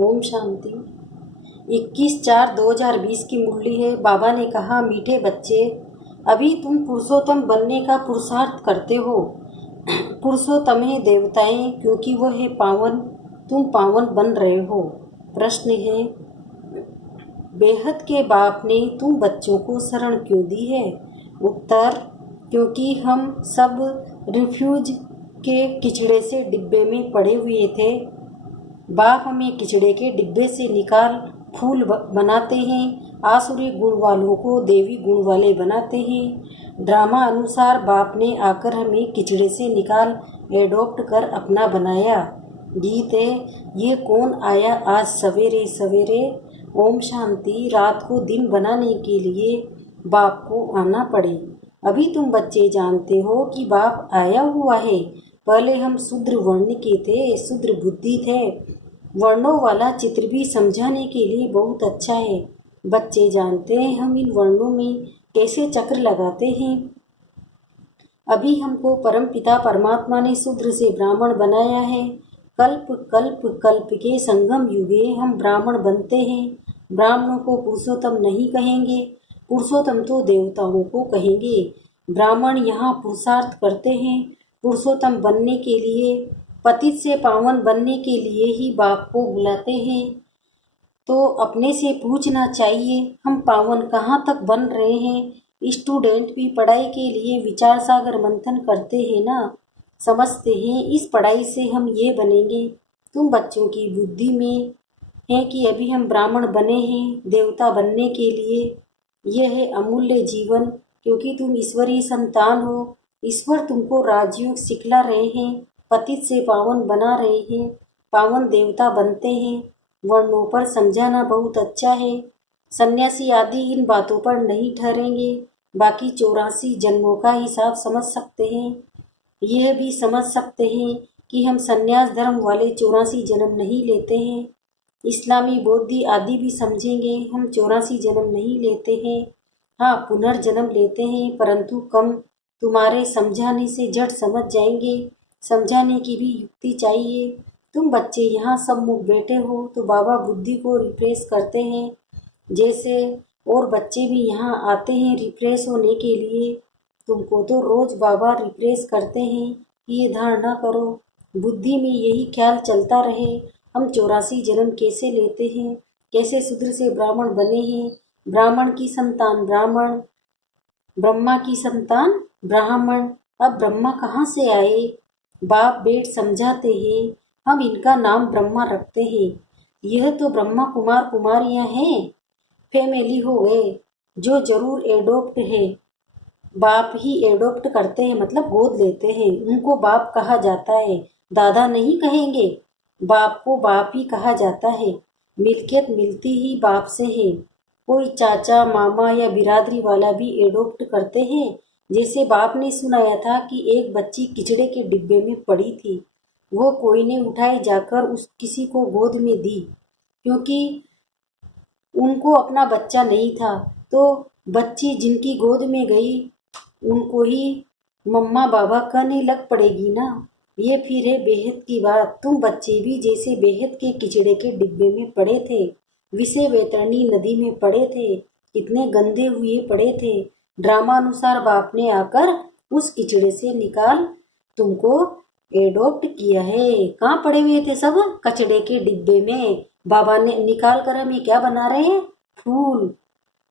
ओम शांति। 21/4/2020 की मुरली है। बाबा ने कहा, मीठे बच्चे, अभी तुम पुरुषोत्तम बनने का पुरुषार्थ करते हो। पुरुषोत्तम है देवताएं, क्योंकि वह है पावन। तुम पावन बन रहे हो। प्रश्न है, बेहद के बाप ने तुम बच्चों को शरण क्यों दी है? उत्तर, क्योंकि हम सब रिफ्यूज के किचड़े से डिब्बे में पड़े हुए थे। बाप हमें किचड़े के डिब्बे से निकाल फूल बनाते हैं। आसुरी गुण वालों को देवी गुण वाले बनाते हैं। ड्रामा अनुसार बाप ने आकर हमें किचड़े से निकाल एडॉप्ट कर अपना बनाया। गीत है, ये कौन आया आज सवेरे सवेरे। ओम शांति। रात को दिन बनाने के लिए बाप को आना पड़े। अभी तुम बच्चे जानते हो कि बाप आया हुआ है। पहले हम शूद्र वर्ण के थे, शूद्र बुद्धि थे। वर्णों वाला चित्र भी समझाने के लिए बहुत अच्छा है। बच्चे जानते हैं हम इन वर्णों में कैसे चक्र लगाते हैं। अभी हमको परमपिता परमात्मा ने शूद्र से ब्राह्मण बनाया है। कल्प कल्प कल्प के संगम युगे हम ब्राह्मण बनते हैं। ब्राह्मणों को पुरुषोत्तम नहीं कहेंगे, पुरुषोत्तम तो देवताओं को कहेंगे। ब्राह्मण यहाँ पुरुषार्थ करते हैं पुरुषोत्तम बनने के लिए। पतित से पावन बनने के लिए ही बाप को बुलाते हैं। तो अपने से पूछना चाहिए, हम पावन कहाँ तक बन रहे हैं। स्टूडेंट भी पढ़ाई के लिए विचार सागर मंथन करते हैं ना, समझते हैं इस पढ़ाई से हम ये बनेंगे। तुम बच्चों की बुद्धि में है कि अभी हम ब्राह्मण बने हैं देवता बनने के लिए। यह है अमूल्य जीवन, क्योंकि तुम ईश्वरीय संतान हो। ईश्वर तुमको राजयोग सिखला रहे हैं, पतित से पावन बना रहे हैं, पावन देवता बनते हैं। वर्णों पर समझाना बहुत अच्छा है। सन्यासी आदि इन बातों पर नहीं ठहरेंगे, बाकी 84 जन्मों का हिसाब समझ सकते हैं। यह भी समझ सकते हैं कि हम सन्यास धर्म वाले 84 जन्म नहीं लेते हैं। इस्लामी बौद्धी आदि भी समझेंगे, हम 84 जन्म नहीं लेते हैं। हाँ, पुनर्जन्म लेते हैं, परंतु कम। तुम्हारे समझाने से झट समझ जाएंगे। समझाने की भी युक्ति चाहिए। तुम बच्चे यहाँ सब मुख बैठे हो तो बाबा बुद्धि को रिफ्रेश करते हैं जैसे, और बच्चे भी यहाँ आते हैं रिफ्रेश होने के लिए। तुमको तो रोज बाबा रिफ्रेश करते हैं कि ये धारणा करो। बुद्धि में यही ख्याल चलता रहे, हम 84 जन्म कैसे लेते हैं, कैसे शूद्र से ब्राह्मण बने हैं। ब्राह्मण की संतान ब्राह्मण, ब्रह्मा की संतान ब्राह्मण। अब ब्रह्मा कहाँ से आए? बाप बेट समझाते हैं, हम इनका नाम ब्रह्मा रखते हैं। यह तो ब्रह्मा कुमार कुमारियां हैं, फैमिली हो गए, जो जरूर एडोप्ट है। बाप ही एडोप्ट करते हैं, मतलब गोद लेते हैं। उनको बाप कहा जाता है, दादा नहीं कहेंगे। बाप को बाप ही कहा जाता है। मिल्कियत मिलती ही बाप से है। कोई चाचा मामा या बिरादरी वाला भी एडोप्ट करते हैं। जैसे बाप ने सुनाया था कि एक बच्ची किचड़े के डिब्बे में पड़ी थी, वो कोई ने उठाई जाकर उस किसी को गोद में दी, क्योंकि उनको अपना बच्चा नहीं था। तो बच्ची जिनकी गोद में गई उनको ही मम्मा बाबा कहने लग पड़ेगी ना। ये फिर है बेहद की बात। तुम बच्चे भी जैसे बेहद के किचड़े के डिब्बे में पड़े थे, विषय वैतरणी नदी में पड़े थे, कितने गंदे हुए पड़े थे। ड्रामा अनुसार बाप ने आकर उस किचड़े से निकाल तुमको एडॉप्ट किया है। कहाँ पड़े हुए थे सब? कचड़े के डिब्बे में। बाबा ने निकाल कर हमें क्या बना रहे हैं? फूल।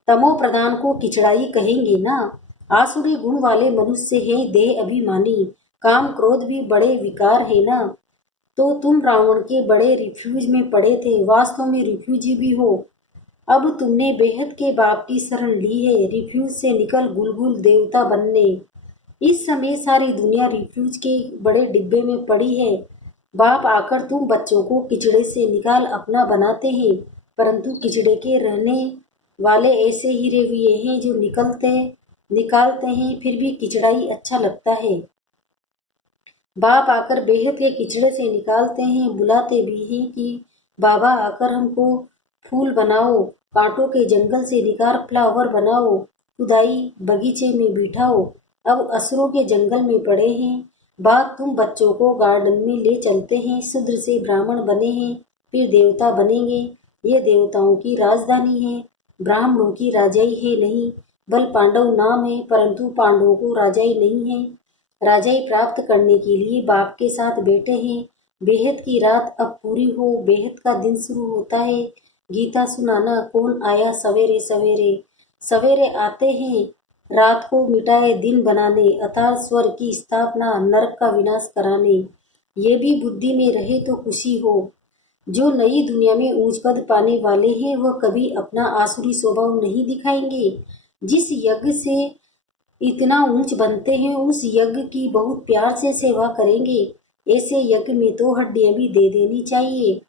तमो प्रधान को किचड़ाई कहेंगे ना। आसुरी गुण वाले मनुष्य हैं देह अभिमानी, काम क्रोध भी बड़े विकार है ना। तो तुम रावण के बड़े रिफ्यूज में पड़े थे, वास्तव में रिफ्यूजी भी हो। अब तुमने बेहद के बाप की शरण ली है, रिफ्यूज से निकल गुलगुल देवता बनने। इस समय सारी दुनिया रिफ्यूज के बड़े डिब्बे में पड़ी है। बाप आकर तुम बच्चों को किचड़े से निकाल अपना बनाते हैं, परंतु किचड़े के रहने वाले ऐसे हीरे हुए हैं जो निकालते हैं फिर भी किचड़ाई अच्छा लगता है। बाप आकर बेहद के किचड़े से निकालते हैं, बुलाते भी हैं कि बाबा आकर हमको फूल बनाओ, कांटों के जंगल से निकाल फ्लावर बनाओ, खुदाई बगीचे में बिठाओ। अब असुरों के जंगल में पड़े हैं। बाप तुम बच्चों को गार्डन में ले चलते हैं, शूद्र से ब्राह्मण बने हैं, फिर देवता बनेंगे। ये देवताओं की राजधानी है, ब्राह्मणों की राजाई है नहीं। बल पांडव नाम है, परंतु पांडवों को राजाई नहीं है। राजाई प्राप्त करने के लिए बाप के साथ बैठे हैं। बेहद की रात अब पूरी हो, बेहद का दिन शुरू होता है। गीता सुनाना कौन आया सवेरे सवेरे। सवेरे आते हैं रात को मिटाए दिन बनाने, अर्थात स्वर्ग की स्थापना, नरक का विनाश कराने। ये भी बुद्धि में रहे तो खुशी हो। जो नई दुनिया में ऊंच पद पाने वाले हैं वह कभी अपना आसुरी स्वभाव नहीं दिखाएंगे। जिस यज्ञ से इतना ऊंच बनते हैं उस यज्ञ की बहुत प्यार से सेवा करेंगे। ऐसे यज्ञ में तो हड्डियां भी दे देनी चाहिए।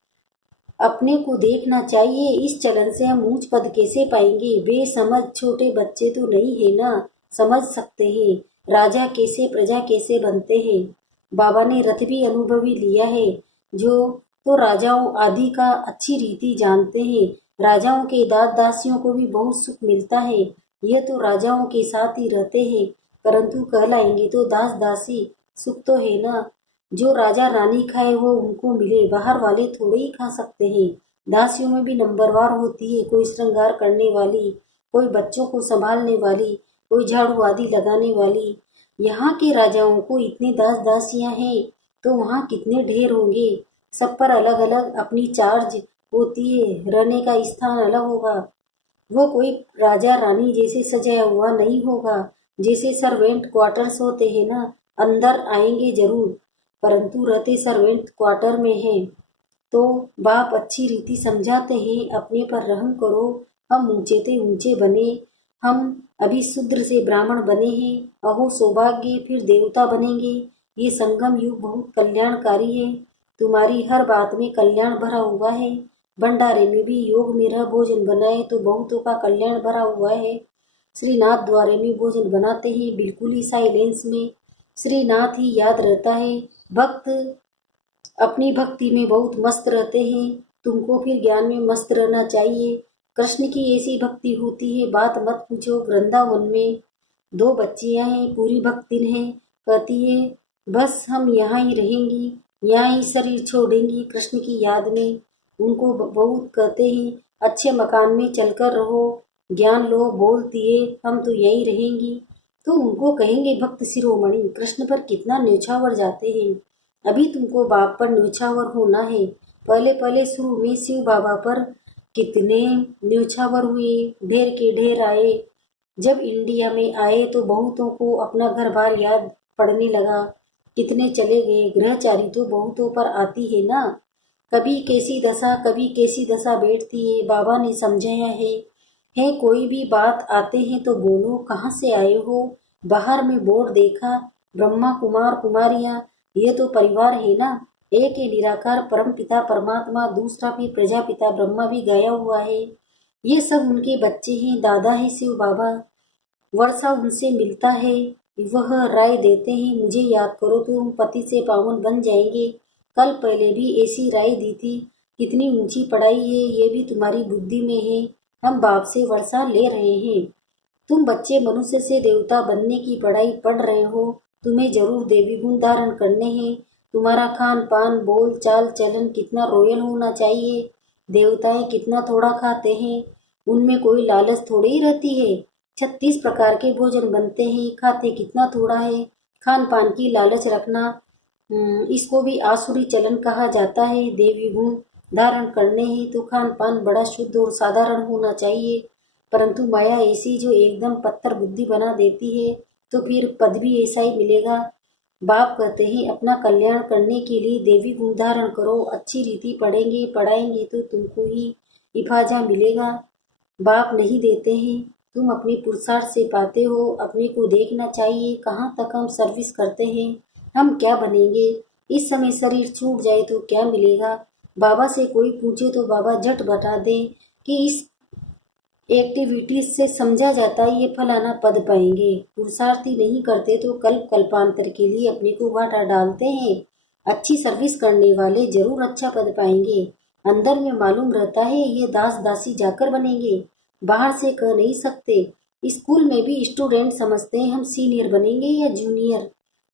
अपने को देखना चाहिए, इस चलन से हम ऊंच पद कैसे पाएंगे। बेसमझ छोटे बच्चे तो नहीं है ना, समझ सकते हैं राजा कैसे प्रजा कैसे बनते हैं। बाबा ने रथ भी अनुभवी लिया है। जो तो राजाओं आदि का अच्छी रीति जानते हैं। राजाओं के दास दासियों को भी बहुत सुख मिलता है। ये तो राजाओं के साथ ही रहते हैं, परंतु कहलाएंगे तो दास दासी। सुख तो है ना, जो राजा रानी खाए वो उनको मिले, बाहर वाले थोड़े ही खा सकते हैं। दासियों में भी नंबरवार होती है, कोई श्रृंगार करने वाली, कोई बच्चों को संभालने वाली, कोई झाड़ू आदि लगाने वाली। यहाँ के राजाओं को इतने दास दासियां हैं तो वहाँ कितने ढेर होंगे। सब पर अलग अलग अपनी चार्ज होती है, रहने का स्थान अलग होगा। वो कोई राजा रानी जैसे सजाया हुआ नहीं होगा। जैसे सर्वेंट क्वार्टर्स होते हैं ना, अंदर आएंगे जरूर, परंतु रहते सर्वेंट क्वार्टर में हैं। तो बाप अच्छी रीति समझाते हैं, अपने पर रहम करो। हम ऊंचे थे ऊंचे बने, हम अभी शूद्र से ब्राह्मण बने हैं। अहो सौभाग्य, फिर देवता बनेंगे। ये संगम युग बहुत कल्याणकारी है। तुम्हारी हर बात में कल्याण भरा हुआ है। भंडारे में भी योग मेरा भोजन बनाए तो बहुतों का कल्याण भरा हुआ है। श्रीनाथ द्वारे में भोजन बनाते हैं, बिल्कुल ही साइलेंस में। श्रीनाथ ही याद रहता है। भक्त अपनी भक्ति में बहुत मस्त रहते हैं। तुमको फिर ज्ञान में मस्त रहना चाहिए। कृष्ण की ऐसी भक्ति होती है, बात मत पूछो। वृंदावन में दो बच्चियां हैं, पूरी भक्तिन हैं। कहती है बस हम यहाँ ही रहेंगी, यहाँ ही शरीर छोड़ेंगी कृष्ण की याद में। उनको बहुत कहते हैं अच्छे मकान में चलकर रहो, ज्ञान लो। बोलती है हम तो यहीं रहेंगी। तो उनको कहेंगे भक्त शिरोमणि कृष्ण पर कितना न्यौछावर जाते हैं। अभी तुमको बाप पर न्यौछावर होना है। पहले पहले शुरू में शिव बाबा पर कितने न्यौछावर हुए, ढेर के ढेर आए। जब इंडिया में आए तो बहुतों को अपना घर बार याद पड़ने लगा। कितने चले गए। ग्रहचारी तो बहुतों पर आती है ना, कभी कैसी दशा कभी कैसी दशा बैठती है। बाबा ने समझाया है कोई भी बात आते हैं तो बोलो कहाँ से आए हो। बाहर में बोर्ड देखा, ब्रह्मा कुमार कुमारियां, ये तो परिवार है ना। एक है निराकार परम पिता परमात्मा, दूसरा भी प्रजापिता ब्रह्मा भी गया हुआ है। ये सब उनके बच्चे हैं। दादा है शिव बाबा, वर्षा उनसे मिलता है। वह राय देते हैं मुझे याद करो तो हम पति से पावन बन जाएंगे। कल पहले भी ऐसी राय दी थी। कितनी ऊंची पढ़ाई है ये भी तुम्हारी बुद्धि में है। हम बाप से वर्षा ले रहे हैं। तुम बच्चे मनुष्य से देवता बनने की पढ़ाई पढ़ रहे हो। तुम्हें जरूर देवी गुण धारण करने हैं। तुम्हारा खान पान बोल चाल चलन कितना रॉयल होना चाहिए। देवताएं कितना थोड़ा खाते हैं, उनमें कोई लालच थोड़ी ही रहती है। 36 प्रकार के भोजन बनते हैं, खाते कितना थोड़ा है। खान पान की लालच रखना, इसको भी आसुरी चलन कहा जाता है। देवी गुण धारण करने हैं तो खान पान बड़ा शुद्ध और साधारण होना चाहिए। परंतु माया ऐसी जो एकदम पत्थर बुद्धि बना देती है, तो फिर पद भी ऐसा ही मिलेगा। बाप कहते हैं अपना कल्याण करने के लिए देवी गुण धारण करो। अच्छी रीति पढ़ेंगे पढ़ाएंगे तो तुमको ही इफाजा मिलेगा। बाप नहीं देते हैं, तुम अपने पुरुषार्थ से पाते हो। अपने को देखना चाहिए कहाँ तक हम सर्विस करते हैं, हम क्या बनेंगे। इस समय शरीर छूट जाए तो क्या मिलेगा। बाबा से कोई पूछे तो बाबा झट बता दे कि इस एक्टिविटीज से समझा जाता है ये फलाना पद पाएंगे। पुरुषार्थी नहीं करते तो कल्प कल्पांतर के लिए अपने को घाटा डालते हैं। अच्छी सर्विस करने वाले जरूर अच्छा पद पाएंगे। अंदर में मालूम रहता है ये दास दासी जाकर बनेंगे, बाहर से कह नहीं सकते। स्कूल में भी स्टूडेंट समझते हैं हम सीनियर बनेंगे या जूनियर।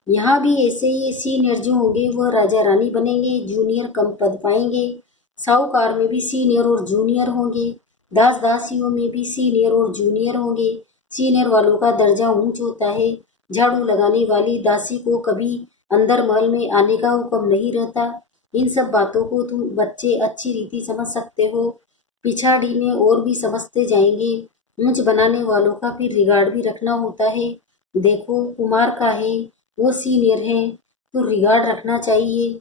यहाँ भी ऐसे ही सीनियर जो होंगे वह राजा रानी बनेंगे, जूनियर कम पद पाएंगे। साहूकार में भी सीनियर और जूनियर होंगे, दास दासियों में भी सीनियर और जूनियर होंगे। सीनियर वालों का दर्जा ऊंच होता है। झाड़ू लगाने वाली दासी को कभी अंदर महल में आने का हुक्म नहीं रहता। इन सब बातों को तुम बच्चे अच्छी रीति समझ सकते हो, पिछाड़ी में और भी समझते जाएंगे। ऊंच बनाने वालों का फिर रिगार्ड भी रखना होता है। देखो कुमार का है, वो सीनियर है, तो रिगार्ड रखना चाहिए।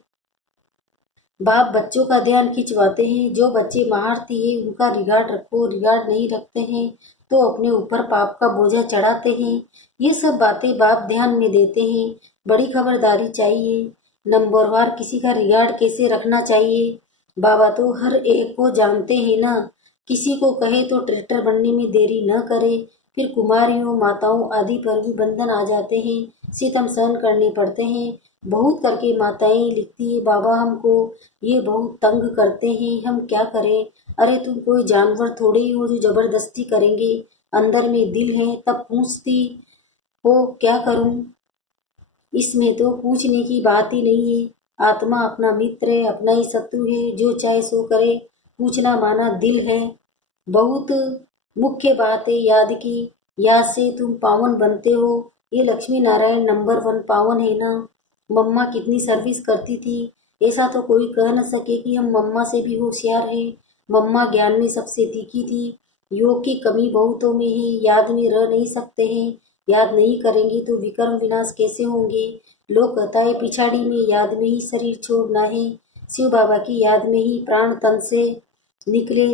बाप बच्चों का ध्यान खिंचवाते हैं। जो बच्चे महारथी है उनका रिगार्ड रखो, रिगार्ड नहीं रखते हैं तो अपने ऊपर पाप का बोझा चढ़ाते हैं। ये सब बातें बाप ध्यान में देते हैं। बड़ी खबरदारी चाहिए। नंबरवार किसी का रिगार्ड कैसे रखना चाहिए। बाबा तो हर एक को जानते हैं ना। किसी को कहे तो ट्रैक्टर बनने में देरी न करे। फिर कुमारियों माताओं आदि पर भी बंधन आ जाते हैं, सितम सहन करने पड़ते हैं। बहुत करके माताएं लिखती है, बाबा हमको ये बहुत तंग करते हैं, हम क्या करें। अरे तुम कोई जानवर थोड़े ही हो जो जबरदस्ती करेंगे। अंदर में दिल है तब पूछती हो क्या करूं। इसमें तो पूछने की बात ही नहीं है। आत्मा अपना मित्र है, अपना ही शत्रु है, जो चाहे सो करे। पूछना माना दिल है। बहुत मुख्य बात है याद की। याद से तुम पावन बनते हो। ये लक्ष्मी नारायण नंबर 1 पावन है ना। मम्मा कितनी सर्विस करती थी। ऐसा तो कोई कह न सके कि हम मम्मा से भी होशियार हैं। मम्मा ज्ञान में सबसे तीखी थी। योग की कमी बहुतों में है, याद में रह नहीं सकते हैं। याद नहीं करेंगे तो विकर्म विनाश कैसे होंगे। लोग कहता है पिछाड़ी में याद में ही शरीर छोड़ना है। शिव बाबा की याद में ही प्राण तन से निकले।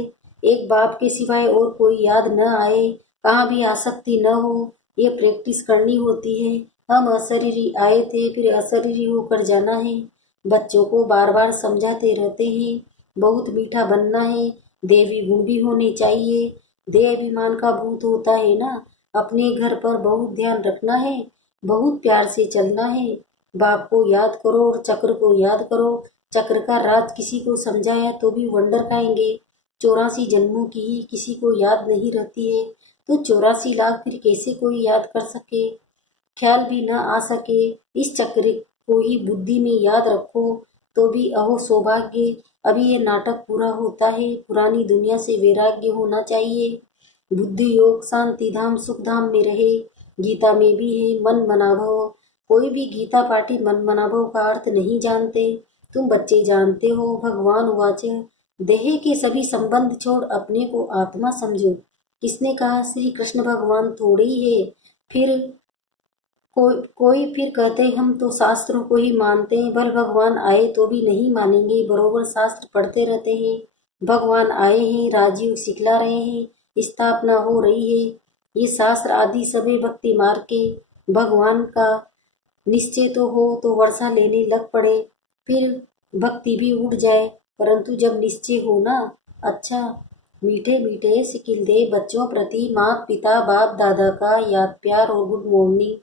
एक बाप के सिवाय और कोई याद न आए, कहाँ भी आसक्ति न हो, ये प्रैक्टिस करनी होती है। हम अशरीरी आए थे, फिर अशरीरी होकर जाना है। बच्चों को बार बार समझाते रहते हैं, बहुत मीठा बनना है, देवी गुण भी होने चाहिए। देह अभिमान का भूत होता है ना। अपने घर पर बहुत ध्यान रखना है, बहुत प्यार से चलना है। बाप को याद करो और चक्र को याद करो। चक्र का राज किसी को समझाया तो भी वंडर खाएंगे। 84 जन्मों की ही किसी को याद नहीं रहती है, तो 84 लाख फिर कैसे कोई याद कर सके। ख्याल भी न आ सके। इस चक्र को ही बुद्धि में याद रखो तो भी अहो सौभाग्य। अभी ये नाटक पूरा होता है, पुरानी दुनिया से वैराग्य होना चाहिए। बुद्धि योग शांति धाम सुख धाम में रहे। गीता में भी है मन मनाभव। कोई भी गीता पाठी मन मनाभव का अर्थ नहीं जानते। तुम बच्चे जानते हो। भगवान वाच देह के सभी संबंध छोड़ अपने को आत्मा समझो। किसने कहा। श्री कृष्ण भगवान थोड़े ही है। फिर कोई फिर कहते हैं हम तो शास्त्रों को ही मानते हैं। बल भगवान आए तो भी नहीं मानेंगे, बरोबर शास्त्र पढ़ते रहते हैं। भगवान आए हैं, राजयोग सिखला रहे हैं, स्थापना हो रही है। ये शास्त्र आदि सभी भक्ति मार्ग के। भगवान का निश्चय तो हो तो वर्षा लेने लग पड़े, फिर भक्ति भी उड़ जाए। परंतु जब निश्चय हो ना। अच्छा, मीठे मीठे सिकिल दे बच्चों प्रति माता पिता बाप दादा का याद प्यार और गुड मॉर्निंग।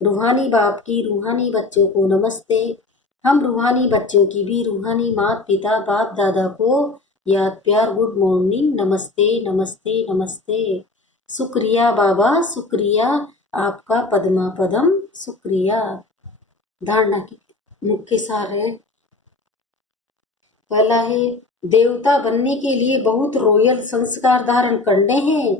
रूहानी बाप की रूहानी बच्चों को नमस्ते। हम रूहानी बच्चों की भी रूहानी माता पिता बाप दादा को याद प्यार गुड मॉर्निंग, नमस्ते नमस्ते नमस्ते। शुक्रिया बाबा शुक्रिया, आपका पद्मा पदम शुक्रिया। धारणा की मुख्य सार है। पहला है, देवता बनने के लिए बहुत रॉयल संस्कार धारण करने हैं।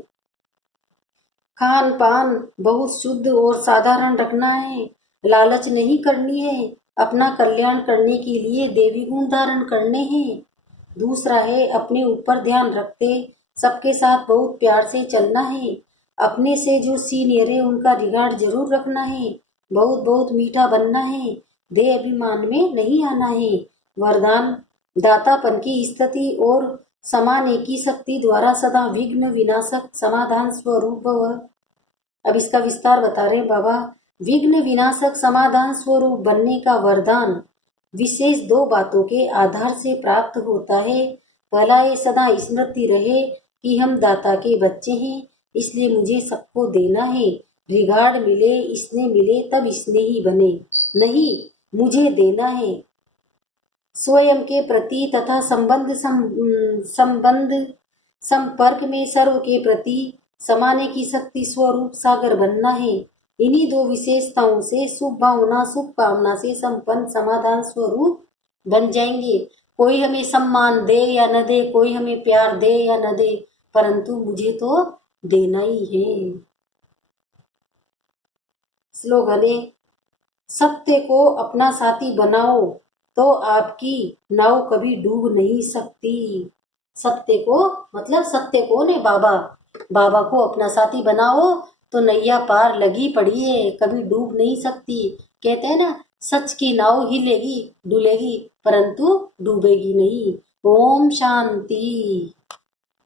खान पान बहुत शुद्ध और साधारण रखना है। लालच नहीं करनी है। अपना कल्याण करने के लिए देवी गुण धारण करने हैं। दूसरा है, अपने ऊपर ध्यान रखते सबके साथ बहुत प्यार से चलना है। अपने से जो सीनियर है उनका रिगार्ड जरूर रखना है। बहुत बहुत मीठा बनना है। देह अभिमान में नहीं आना है। वरदान, दातापन की स्थिति और समाने की शक्ति द्वारा सदा विघ्न विनाशक समाधान स्वरूप भव। अब इसका विस्तार बता रहे बाबा। विघ्न विनाशक समाधान स्वरूप बनने का वरदान विशेष 2 बातों के आधार से प्राप्त होता है। पहला, ये सदा स्मृति रहे कि हम दाता के बच्चे हैं, इसलिए मुझे सबको देना है। रिगार्ड मिले इसने मिले तब इसने ही बने, नहीं मुझे देना है। स्वयं के प्रति तथा संबंध संपर्क में सर्व के प्रति समाने की शक्ति स्वरूप सागर बनना है। इन्हीं 2 विशेषताओं से शुभ भावना शुभ कामना से संपन्न समाधान स्वरूप बन जाएंगे। कोई हमें सम्मान दे या न दे, कोई हमें प्यार दे या न दे, परंतु मुझे तो देना ही है। स्लोगन है, सत्य को अपना साथी बनाओ तो आपकी नाव कभी डूब नहीं सकती। सत्य को मतलब सत्य कौन है? बाबा। बाबा को अपना साथी बनाओ तो नैया पार लगी पड़ी है, कभी डूब नहीं सकती। कहते हैं ना, सच की नाव हिलेगी डुलेगी परंतु डूबेगी नहीं। ओम शांति।